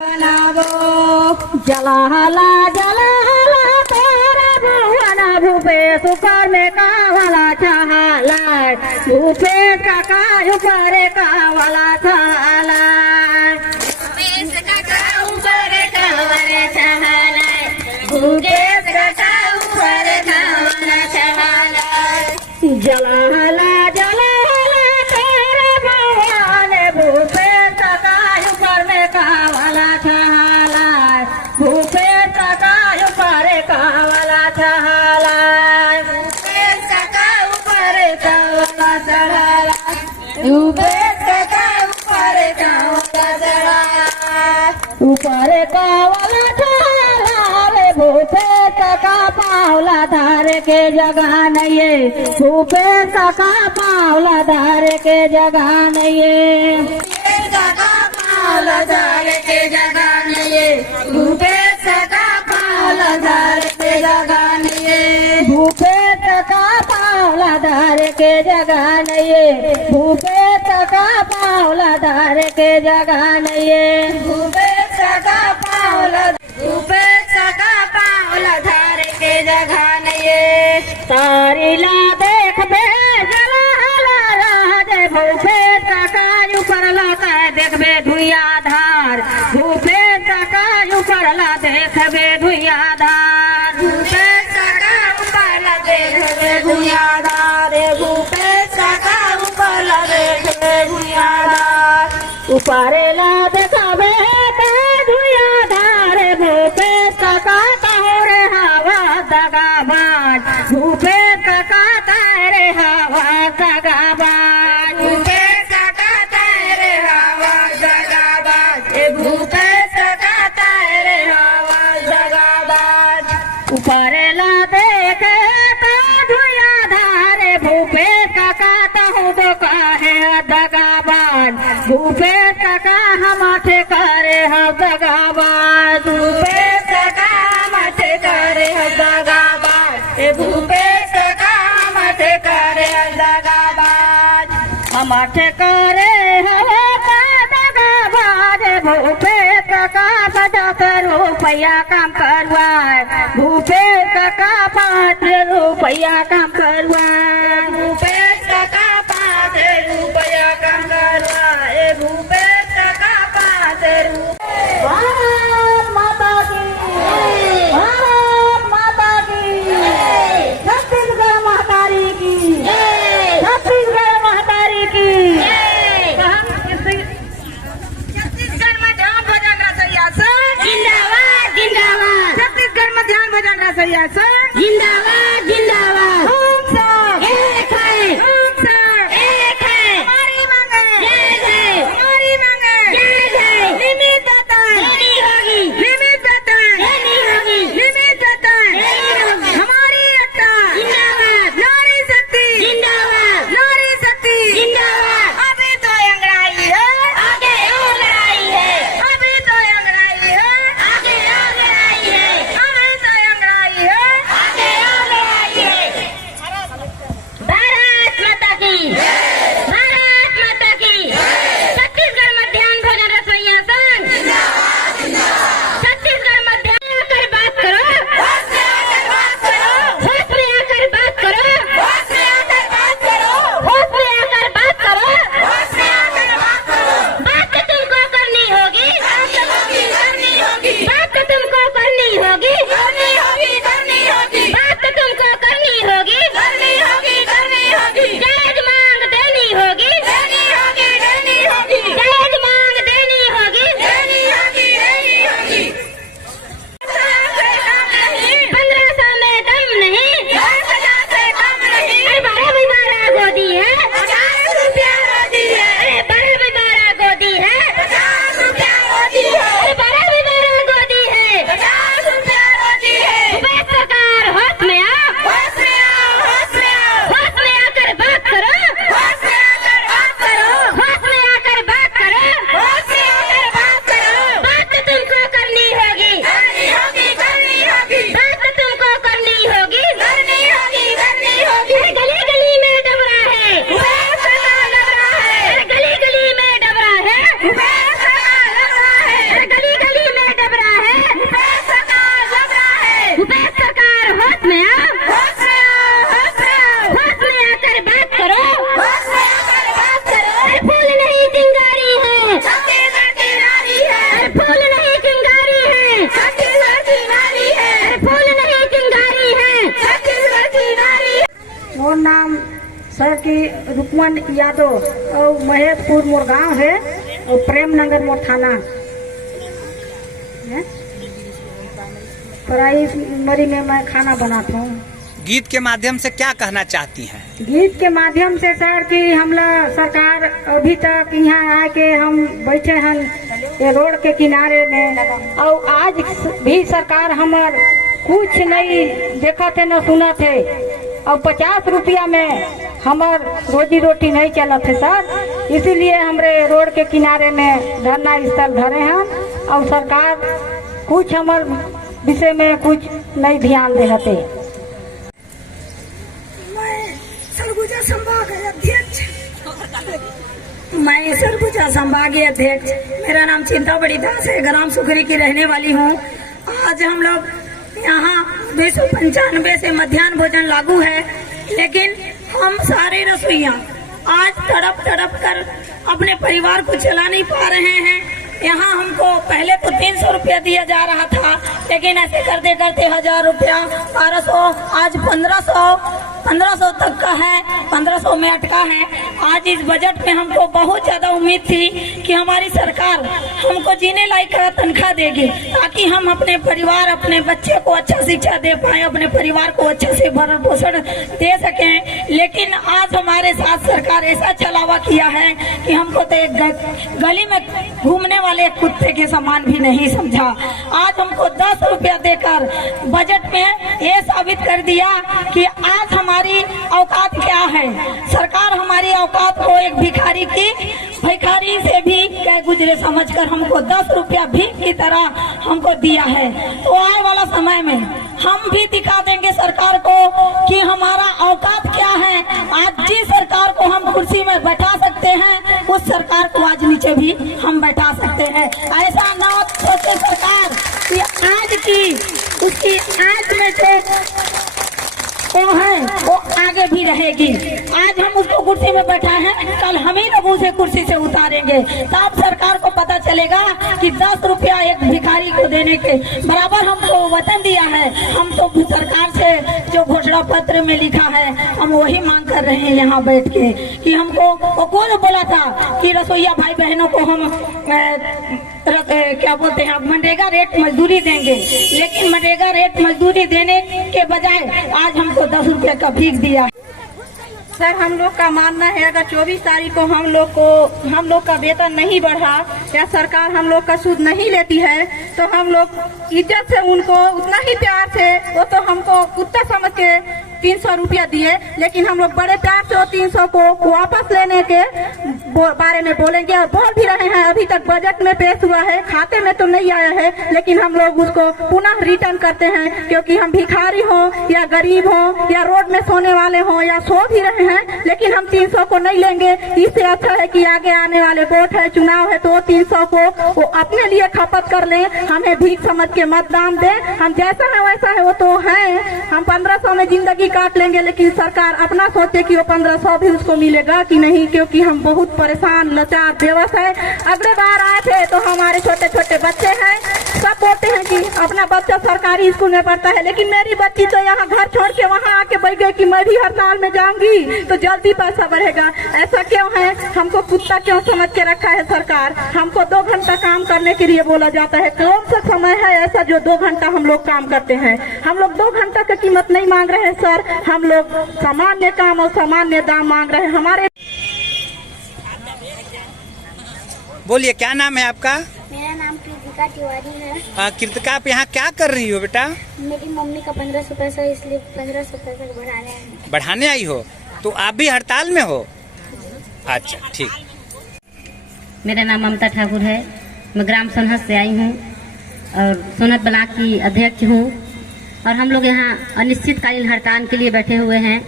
बनावो जलाला जलाला तेरा भुवन भूपे सुकर में कावला छहाला भूपे काका ऊपर कावला छहाला जलाला जलाला तेरा भुवन भूपे काका ऊपर में कावला छहाला भूपे काका ऊपर कावला छहाला भूपे काका ऊपर कावला छहाला भूपे काका ऊपर कावला छहाला ऊपर कावला छहाला रे भूपे काका पावला धार के जगह नहीं भूपे काका पावला धार के जगह नहीं पावला धार के जगह नहीं भूपे काका पावला धार के जगह नहीं भूपे काका पावला धार के जगह नहीं भूपे काका पावला धार के जगह नहीं भूपे काका पावला भूपे काका पावला धार के जगह नहीं तारी ला देख बे जला राज भूपे काका ऊपर लाता देख बे धुइया धार भूपे काका ऊपर ला देख बे धुइया धार भूपे काका ऊपर ला देख बे धुइया धार भूपे काका ऊपर ला देख बे धुइया धार ऊपर ला देखावे धुइया धार भूपे काका तारे हवा दगाबाज भूपे काका तारे हवा दगाबाज भूपे काका तारे हवा दगाबाज भूपे काका तारे हवा दगाबाज ऊपर ला देखे तो धुइया धारे भूपे काका तहु तो कहे दगाबाज भूपे काका हम करे हम दगाबाज भूपे काका हम करे हम दगाबाज भूपे काका हम करे दगाबाज हम करे हवा दगाबाज भूपे काका बजा रुपया काम करवाए भूपे काका 5 रुपया काम करवाए भूपे काका 5 रुपया काम करवाए भूपे काका 5 रुपया भारत माता की भारत माता की छत्तीसगढ़ महतारी की छत्तीसगढ़ महतारी की छत्तीसगढ़ में ध्यान भजन रसैया सर जिंदाबाद जिंदाबाद छत्तीसगढ़ में ध्यान भजन रसैया सर जिंदाबाद जिंदाबाद हम सब एक है हम सब एक है हमारी मांगे जय जय हमारी मांगे जय जय निमित वेतन नहीं होगी निमित वेतन नहीं होगी निमित वेतन नहीं होगी हमारी अट्टा जिंदाबाद नारी शक्ति जिंदाबाद नारी शक्ति जिंदाबाद अभी तो अंगड़ाई है आगे और लड़ाई है अभी तो अंगड़ाई है आगे और लड़ाई है अभी तो अंगड़ाई है आगे और लड़ाई है भारत माता की भारत माता की छत्तीसगढ़ मध्याह्न भोजन रसोइया संघ छत्तीसगढ़ मध्याह्न आकर बात करो होश में आकर बात करो होश में आकर बात करो होश में आकर बात करो होश में आकर बात करो होश में आकर बात करो बात तो तुमको करनी होगी करनी होगी बात तो तुमको करनी होगी करनी होगी करनी होगी बात तो तुमको करनी होगी करनी होगी करनी होगी दहेज मांग देनी होगी देनी होगी देनी होगी दहेज मांग देनी होगी देनी होगी देनी होगी 1500 में दम नहीं 10,000 से कम नहीं अरे 12 गोदी है 50 रुपया रोटी है अरे 12 गोदी है 50 रुपया रोटी है अरे 12 गोदी है 50 रुपया सर की रुकमन यादव और महेशपुर मोर गाँव है और प्रेम नगर मोर थाना है। प्राइमरी में मैं खाना बनाता हूँ। गीत के माध्यम से क्या कहना चाहती हैं? गीत के माध्यम से सर कि हम लोग सरकार अभी तक यहाँ आके हम बैठे हैं ये रोड के किनारे में, और आज भी सरकार हमार कुछ नहीं देखा थे न सुना थे, और 50 रुपया में हमार रोजी रोटी नहीं चला थे सर। इसीलिए हमरे रोड के किनारे में धरना स्थल धरे हैं, और सरकार कुछ हमार विषय में कुछ नहीं ध्यान देते। मैं सरगुजा संभागीय अध्यक्ष, मेरा नाम चिंताबड़ी दास है, ग्राम सुखरी की रहने वाली हूँ। आज हम लोग यहाँ 295 से मध्याह्न भोजन लागू है, लेकिन हम सारे रसोइया आज तड़प तड़प कर अपने परिवार को चला नहीं पा रहे हैं। यहाँ हमको पहले तो 300 रुपया दिया जा रहा था, लेकिन ऐसे करते करते 1000 रुपया, 1200, आज 1500 तक का है, 1500 में अटका है। आज इस बजट में हमको बहुत ज्यादा उम्मीद थी कि हमारी सरकार हमको जीने लायक का तनख्वाह देगी, ताकि हम अपने परिवार, अपने बच्चे को अच्छा शिक्षा दे पाए, अपने परिवार को अच्छे से भरण पोषण दे सकें। लेकिन आज हमारे साथ सरकार ऐसा चलावा किया है कि हमको तो एक गली में घूमने वाले कुत्ते के समान भी नहीं समझा। आज हमको 10 रुपया देकर बजट में ये साबित कर दिया कि आज हमारी औकात क्या है। सरकार हमारी औकात को एक भिखारी से भी कह गुजरे समझकर हमको 10 रुपया भीख की तरह हमको दिया है। तो आने वाला समय में हम भी दिखा देंगे सरकार को कि हमारा औकात क्या है। आज जिस सरकार को हम कुर्सी में बैठा सकते हैं, उस सरकार को आज नीचे भी हम बैठा सकते हैं। ऐसा न सोचे सरकार कि आज की उसकी आज में जो वो है वो आगे भी रहेगी। आज हम उसको कुर्सी में बैठा है, कल हम ही लोग उसे कुर्सी से उतारेंगे। तब सरकार को पता चलेगा कि 10 रुपया एक भिखारी को देने के बराबर हमको वचन दिया है। हम तो सरकार से जो घोषणा पत्र में लिखा है, हम वही मांग कर रहे हैं यहाँ बैठ के, कि हमको वो कौन बोला था कि रसोईया भाई बहनों को हम क्या बोलते हैं मनरेगा रेट मजदूरी देंगे, लेकिन मनरेगा रेट मजदूरी देने के बजाय आज हमको 10 रुपये का भीख दिया। सर हम लोग का मानना है अगर 24 तारीख को हम लोग का वेतन नहीं बढ़ा या सरकार हम लोग का सूद नहीं लेती है, तो हम लोग इज्जत से उनको उतना ही प्यार से, वो तो हमको कुत्ता समझ के 300 रुपया दिए, लेकिन हम लोग बड़े प्यार से 300 को वापस लेने के बारे में बोलेंगे और बोल भी रहे हैं। अभी तक बजट में पेश हुआ है, खाते में तो नहीं आया है, लेकिन हम लोग उसको पुनः रिटर्न करते हैं, क्योंकि हम भिखारी हो या गरीब हो या रोड में सोने वाले हो या सो भी रहे हैं, लेकिन हम 300 को नहीं लेंगे। इससे अच्छा है कि आगे आने वाले वोट है, चुनाव है, तो 300 को वो अपने लिए खपत कर लें, हमें भीख समझ के मतदान दें। हम जैसा है वैसा है, वो तो है, हम 1500 में जिंदगी काट लेंगे, लेकिन सरकार अपना सोचे कि वो 1500 भी उसको मिलेगा कि नहीं, क्योंकि हम बहुत परेशान, लाचार, बेबस है। अगले बार आए थे तो हमारे छोटे छोटे बच्चे हैं, सब बोलते हैं कि अपना बच्चा सरकारी स्कूल में पढ़ता है, लेकिन मेरी बच्ची तो यहाँ घर छोड़ के वहाँ आके बैठ गई कि मैं भी हड़ताल में जाऊंगी तो जल्दी पैसा बढ़ेगा। ऐसा क्यों है? हमको कुत्ता क्यों समझ के रखा है सरकार? हमको 2 घंटा काम करने के लिए बोला जाता है। कौन सा समय है ऐसा जो 2 घंटा हम लोग काम करते हैं? हम लोग 2 घंटा की कीमत नहीं मांग रहे हैं सर, हम लोग सामान्य काम और सामान्य दाम मांग रहे हैं। हमारे बोलिए, क्या नाम है आपका? मेरा नाम कृतिका तिवारी है। कृतिका, आप यहाँ क्या कर रही हो बेटा? मेरी मम्मी का 1500 पैसा, इसलिए 1500 पैसा बढ़ाने आई हो। तो आप भी हड़ताल में हो? अच्छा, ठीक। मेरा नाम ममता ठाकुर है, मैं ग्राम सोनहत से आई हूँ और सोनहत ब्लॉक की अध्यक्ष हूँ। और हम लोग यहाँ अनिश्चितकालीन हड़ताल के लिए बैठे हुए हैं,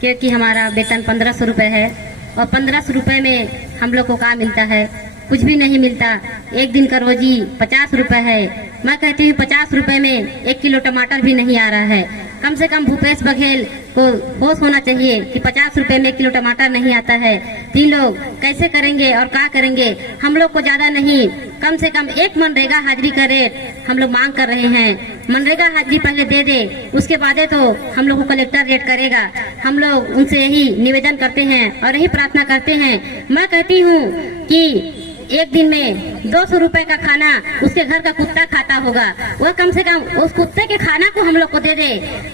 क्योंकि हमारा वेतन 1500 रुपये है और 1500 रुपये में हम लोग को क्या मिलता है? कुछ भी नहीं मिलता। एक दिन का रोजी 50 रुपये है। मैं कहती हूँ 50 रुपये में 1 किलो टमाटर भी नहीं आ रहा है। कम से कम भूपेश बघेल को होश होना चाहिए कि 50 रुपये में 1 किलो टमाटर नहीं आता है। 3 लोग कैसे करेंगे और क्या करेंगे? हम लोग को ज्यादा नहीं, कम से कम 1 मनरेगा हाजिरी का रेट हम लोग मांग कर रहे हैं। मनरेगा हाजिरी पहले दे दे, उसके बाद तो हम लोग को कलेक्टर रेट करेगा। हम लोग उनसे यही निवेदन करते हैं और यही प्रार्थना करते हैं। मैं कहती हूँ कि एक दिन में 200 रुपए का खाना उसके घर का कुत्ता खाता होगा, वह कम से कम उस कुत्ते के खाना को हम लोग को दे दे।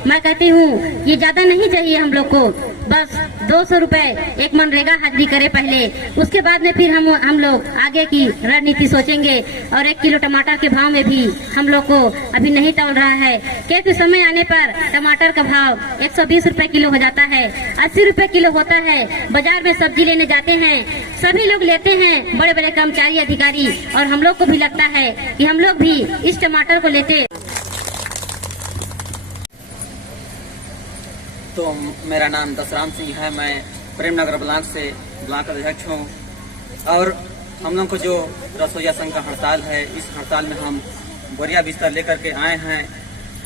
मैं कहती हूँ ये ज्यादा नहीं चाहिए हम लोग को, बस 200 रुपए एक मनरेगा हाजिरी करे पहले, उसके बाद में फिर हम लोग आगे की रणनीति सोचेंगे। और 1 किलो टमाटर के भाव में भी हम लोग को अभी नहीं तौल रहा है, क्योंकि समय आने पर टमाटर का भाव 120 रुपए किलो हो जाता है, 80 रुपए किलो होता है। बाजार में सब्जी लेने जाते हैं, सभी लोग लेते हैं, बड़े बड़े कर्मचारी अधिकारी, और हम लोग को भी लगता है कि हम लोग भी इस टमाटर को लेते। तो मेरा नाम दसराम सिंह है, मैं प्रेमनगर ब्लॉक से ब्लॉक अध्यक्ष हूँ। और हम लोग को जो रसोईया संघ का हड़ताल है, इस हड़ताल में हम बोरिया बिस्तर लेकर के आए हैं।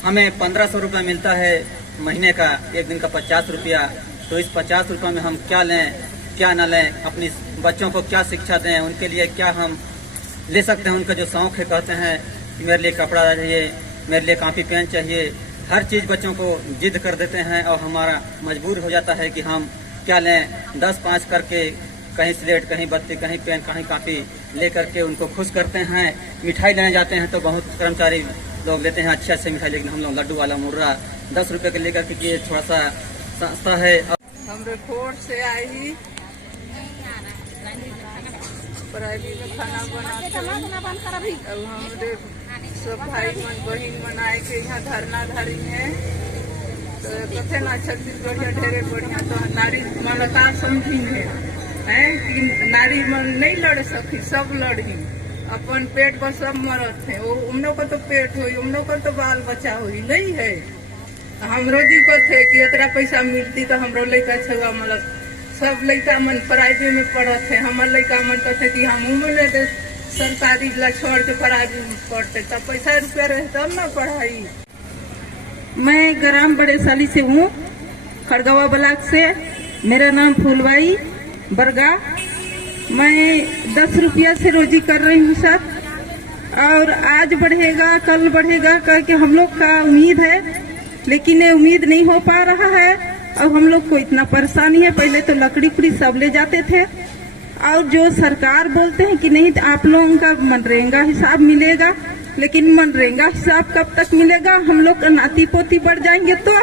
हमें 1500 रुपये मिलता है महीने का, एक दिन का 50 रुपया। तो इस 50 रुपये में हम क्या लें क्या न लें, अपनी बच्चों को क्या शिक्षा दें, उनके लिए क्या हम ले सकते हैं। उनका जो शौक है, कहते हैं कि मेरे लिए कपड़ा चाहिए, मेरे लिए कॉपी पेन चाहिए, हर चीज़ बच्चों को जिद कर देते हैं और हमारा मजबूर हो जाता है कि हम क्या लें। 10-5 करके कहीं स्लेट, कहीं बत्ती, कहीं पेन, कहीं कॉपी ले करके उनको खुश करते हैं। मिठाई लेने जाते हैं तो बहुत कर्मचारी लोग लेते हैं अच्छे से मिठाई, लेकिन हम लोग लड्डू वाला मुर्रा 10 रुपये के लेकर के, ये थोड़ा सा सस्ता है। हम रिपोर्ट से आई प्राइवेट में खाना बनाते हैं। अब हमारे सब भाई मन बहन मन आए के यहाँ धरना धरी है। तो कथे ना छत्तीसगढ़िया ढेरे बढ़िया तो नारी मानवता समझी है कि नारी मन नहीं लड़ सकी, सब लड़ी अपन पेट पर सब मरत है। वो उन लोग का तो पेट हुई, उन लोग का तो बाल बच्चा हुई नहीं है। हमरो जी को थे कि इतना पैसा मिलती तो हमरो लड़का छुआ मतलब सब लड़का मन प्राइवेट में पढ़त है। हमारे लड़का मन कहते कि हम उम्र दे सरकारी ला छोड़ के प्राइवेट में पढ़ते, तब पैसा रुपया रहे तब ना पढ़ाई। मैं ग्राम बड़े साली से हूँ, खड़गवा ब्लॉक से। मेरा नाम फूलबाई बरगा। मैं 10 रुपया से रोजी कर रही हूँ सर, और आज बढ़ेगा कल बढ़ेगा कह के हम लोग का उम्मीद है, लेकिन ये उम्मीद नहीं हो पा रहा है। अब हम लोग को इतना परेशानी है। पहले तो लकड़ी उकड़ी सब ले जाते थे, और जो सरकार बोलते हैं कि नहीं आप लोगों का मनरेगा हिसाब मिलेगा, लेकिन मनरेगा हिसाब कब तक मिलेगा? हम लोग का नाती पोती बढ़ जाएंगे तो।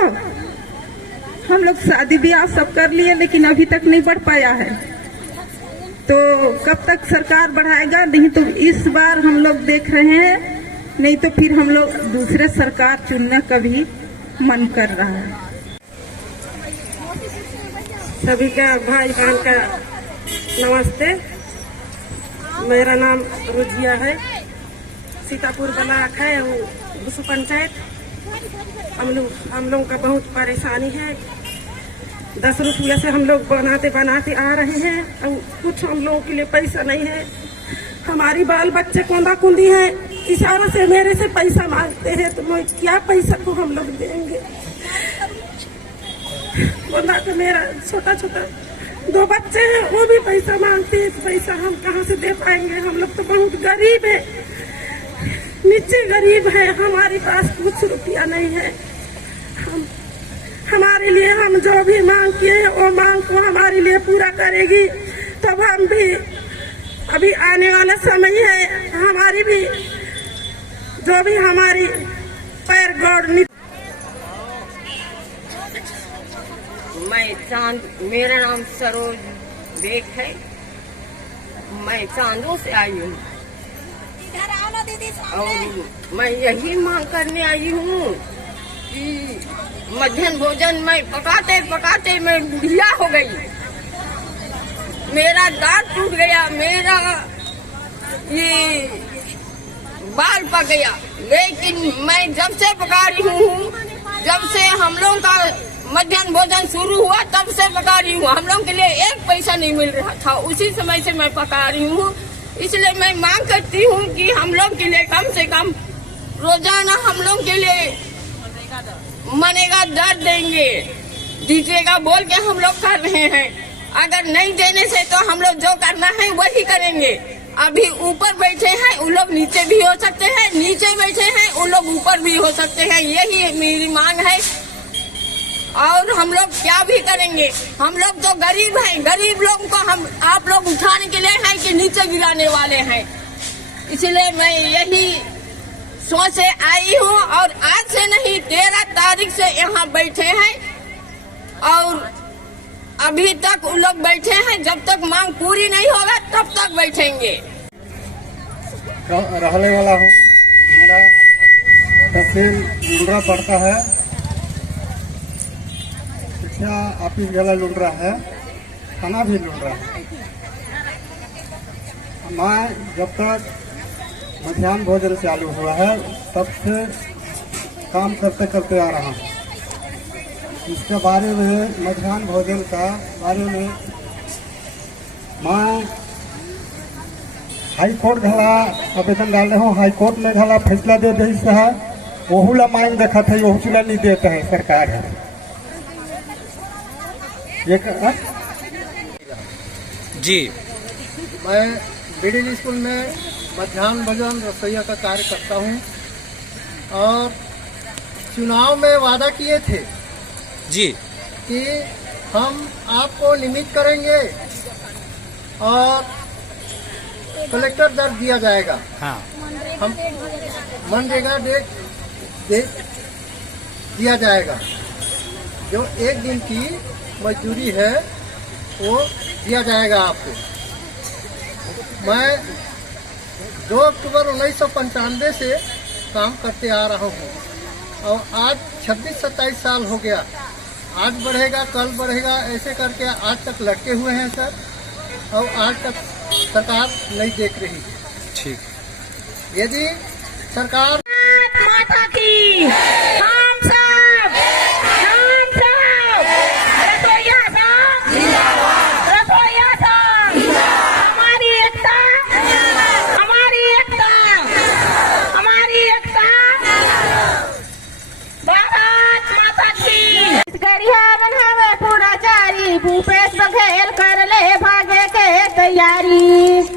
हम लोग शादी ब्याह सब कर लिए, लेकिन अभी तक नहीं बढ़ पाया है। तो कब तक सरकार बढ़ाएगा? नहीं तो इस बार हम लोग देख रहे हैं, नहीं तो फिर हम लोग दूसरे सरकार चुनने का भी मन कर रहा है। सभी का भाई बहन का नमस्ते। मेरा नाम रुजिया है, सीतापुर ब्लॉक है, वो पंचायत। हम लोग का बहुत परेशानी है। 10 रुपया से हम लोग बनाते बनाते आ रहे हैं, और कुछ हम लोगों के लिए पैसा नहीं है। हमारी बाल बच्चे कोंदा कुंदी है, इशारा से मेरे से पैसा मांगते हैं, तो मैं क्या पैसा को हम लोग देंगे? कोंदा का मेरा छोटा छोटा 2 बच्चे हैं, वो भी पैसा मांगते हैं, तो पैसा हम कहाँ से दे पाएंगे? हम लोग तो बहुत गरीब है, नीचे गरीब है, हमारे पास कुछ रुपया नहीं है। हमारे लिए हम जो भी मांग किए हैं, वो मांग को हमारे लिए पूरा करेगी, तब हम भी अभी आने वाला समय है, हमारी भी जो भी हमारी पैर गौड़। मेरा नाम सरोज बेग है, मैं चांदो से आई हूँ, और मैं यही मांग करने आई हूँ कि मध्याह्न भोजन मैं पकाते पकाते मैं बुढ़िया हो गई, मेरा दांत टूट गया, मेरा ये बाल पक गया, लेकिन मैं जब से पका रही हूँ, जब से हम लोगों का मध्याह्न भोजन शुरू हुआ तब से पका रही हूँ। हम लोगों के लिए 1 पैसा नहीं मिल रहा था, उसी समय से मैं पका रही हूँ। इसलिए मैं मांग करती हूँ कि हम लोग के लिए कम से कम रोजाना हम लोग के लिए मनेगा दर देंगे, दीजिएगा बोल के हम लोग कर रहे हैं। अगर नहीं देने से तो हम लोग जो करना है वही करेंगे। अभी ऊपर बैठे हैं उन लोग नीचे भी हो सकते हैं, नीचे बैठे हैं उन लोग ऊपर भी हो सकते हैं। यही मेरी मांग है। और हम लोग क्या भी करेंगे, हम लोग तो गरीब हैं, गरीब लोग को हम आप लोग उठाने के लिए हैं कि नीचे गिराने वाले हैं। इसलिए मैं यही सोच से आई हूँ और आज से नहीं 13 तारीख से यहाँ बैठे हैं और अभी तक उन लोग बैठे हैं। जब तक मांग पूरी नहीं होगा तब तक बैठेंगे। रहने वाला हूँ, मेरा तहसील लुंड्रा पड़ता है, शिक्षा ऑफिस जिला लुंड्रा है, थाना भी लुंड्रा है। मैं जब तक मध्याह्न भोजन चालू हुआ है तब से काम करते करते आ रहा हूँ। इसके बारे में मध्याह्न भोजन का बारे में मैं हाई कोर्ट घला आवेदन डाल रहा हूँ। हाई कोर्ट में घला फैसला दे दी है, वहू ला मांग देखा था, वहू चुला नहीं देता है सरकार है। जी मैं मिडिल स्कूल में मध्याह्न भोजन रसोईया का कार्य करता हूँ और चुनाव में वादा किए थे जी कि हम आपको नियमित करेंगे और कलेक्टर दर्ज दिया जाएगा। हाँ, हम मनरेगा डेट दिया जाएगा, जो 1 दिन की मजदूरी है वो दिया जाएगा आपको। मैं 2 अक्टूबर 1995 से काम करते आ रहा हूँ और आज 26-27 साल हो गया। आज बढ़ेगा कल बढ़ेगा ऐसे करके आज तक लटके हुए हैं सर, और आज तक सरकार नहीं देख रही। ठीक, यदि सरकार माता की हम सब रसोइया साहब जिंदाबाद, रसोइया साहब हमारी एकता, हमारी एकता, हमारी एकता, भारत माता की। गरिया बनावे पूराचारी, भूपेश बघेल कर ले भागे के तैयारी।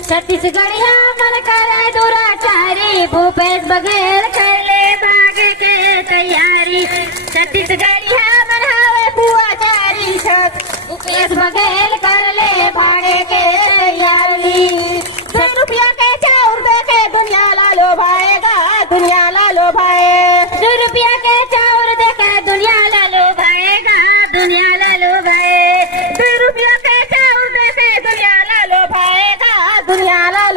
छत्तीसगढ़िया मन करे दुराचारी, भूपेश बघेल कर ले भागे के तैयारी। छत्तीसगढ़िया मनावे पूराचारी, भूपेश बघेल कर ले भागे के तैयारी। 2 रुपया के चाउर दे के दुनिया ला लोभाएगा, दुनिया ला लोभाए। 2 रुपया के चाउर दे के दुनिया ला लोभाएगा, दुनिया ला लोभाए। 2 रुपया के चाउर दे के दुनिया ला लोभाएगा, दुनिया ला